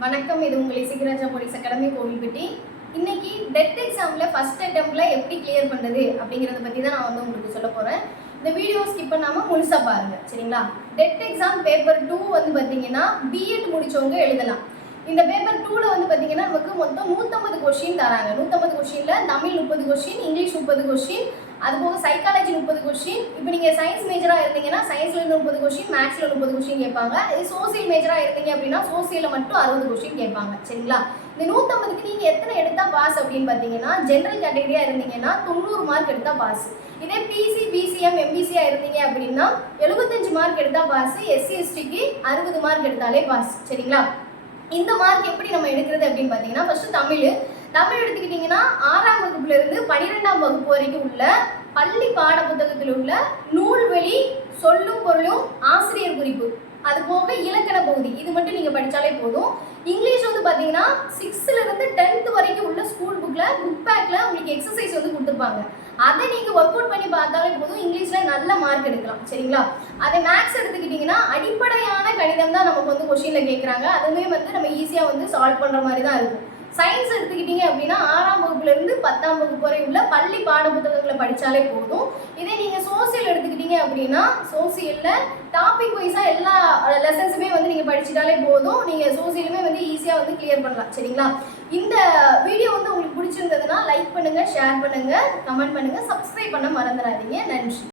வணக்கம். இது உங்கள் இசைராஜா போலீஸ் அகாடமி கோவில்பட்டி. இன்னைக்கு டெட் எக்ஸாமில் ஃபர்ஸ்ட் அட்டெம்ப்டில் எப்படி கிளியர் பண்ணுறது அப்படிங்கிறத பற்றி தான் நான் உங்களுக்கு சொல்ல போகிறேன். இந்த வீடியோ ஸ்கிப் பண்ணாமல் முழுசாக பாருங்கள், சரிங்களா? டெட் எக்ஸாம் பேப்பர் 2 பார்த்தீங்கன்னா பிஎட் முடித்தவங்க எழுதலாம். இந்த பேப்பர் 2ல் பார்த்தீங்கன்னா நமக்கு மொத்தம் 150 கொஸ்டின் தராங்க. 150 கொஸ்டினில் தமிழ் 30 கொஸ்டின், இங்கிலீஷ் 30 கொஸ்டின், அதுபோக சைக்காலஜி 30 கொஸ்டின். இப்போ நீங்கள் சயின்ஸ் மேஜராக இருந்தீங்கன்னா சயின்ஸ்லேருந்து 30 கொஸ்டின், மேக்ஸில் 30 கொஸ்டின் கேட்பாங்க. இது சோசியல் மேஜராக இருந்தீங்க அப்படின்னா சோசியலில் மட்டும் 60 கொஸ்டின் கேட்பாங்க, சரிங்களா? இந்த 150க்கு நீங்கள் எத்தனை எடுத்தால் பாஸ் அப்படின்னு பார்த்தீங்கன்னா, ஜென்ரல் கேட்டகரியாக இருந்தீங்கன்னா 90 மார்க் எடுத்தால் பாஸ். இதே பிசி, பிசிஎம், எம்பிசியாக இருந்தீங்க அப்படின்னா 75 மார்க் எடுத்தால் பாஸ். எஸ்சி எஸ்டிக்கு 60 மார்க் எடுத்தாலே பாஸ், சரிங்களா? இந்த மார்க் எப்படி நம்ம எடுக்கிறது அப்படின்னு பார்த்தீங்கன்னா, ஃபர்ஸ்ட் தமிழ் எடுத்துக்கிட்டிங்கன்னா 6ஆம் வகுப்புலேருந்து 12ஆம் வகுப்பு வரைக்கும் உள்ள பள்ளி பாட புத்தகத்தில் உள்ள நூல்வெளி, சொல்லும் பொருளும், ஆசிரியர் குறிப்பு, அது போக இலக்கண பகுதி, இது மட்டும் நீங்கள் படித்தாலே போதும். இங்கிலீஷ் பார்த்தீங்கன்னா 6லேருந்து 10th வரைக்கும் உள்ள ஸ்கூல் புக்கில் புக் பேக்கில் உங்களுக்கு எக்ஸசைஸ் கொடுத்துருப்பாங்க. அதை நீங்கள் ஒர்க் அவுட் பண்ணி பார்த்தாலே போதும், இங்கிலீஷில் நல்ல மார்க் எடுக்கலாம், சரிங்களா? அதே மேக்ஸ் எடுத்துக்கிட்டிங்கன்னா அடிப்படையான கணிதம் தான் நமக்கு கொஷினில் கேட்குறாங்க. அதுவுமே நம்ம ஈஸியாக சால்வ் பண்ணுற மாதிரி தான் இருக்கும். சயின்ஸ் எடுத்துக்கிட்டிங்க அப்படின்னா 6ஆம் வகுப்புலேருந்து 10ஆம் வகுப்பு வரை உள்ள பள்ளி பாட புத்தகங்களை படித்தாலே போதும். இதே நீங்கள் சோசியல் எடுத்துக்கிட்டிங்க அப்படின்னா சோசியலில் டாபிக் வைஸாக எல்லா லெசன்ஸுமே நீங்கள் படிச்சிட்டாலே போதும். நீங்கள் சோசியலுமே ஈஸியாக கிளியர் பண்ணலாம், சரிங்களா? இந்த வீடியோ உங்களுக்கு பிடிச்சிருந்ததுன்னா லைக் பண்ணுங்கள், ஷேர் பண்ணுங்கள், கமெண்ட் பண்ணுங்கள், சப்ஸ்கிரைப் பண்ண மறந்துடாதீங்க. நன்றி.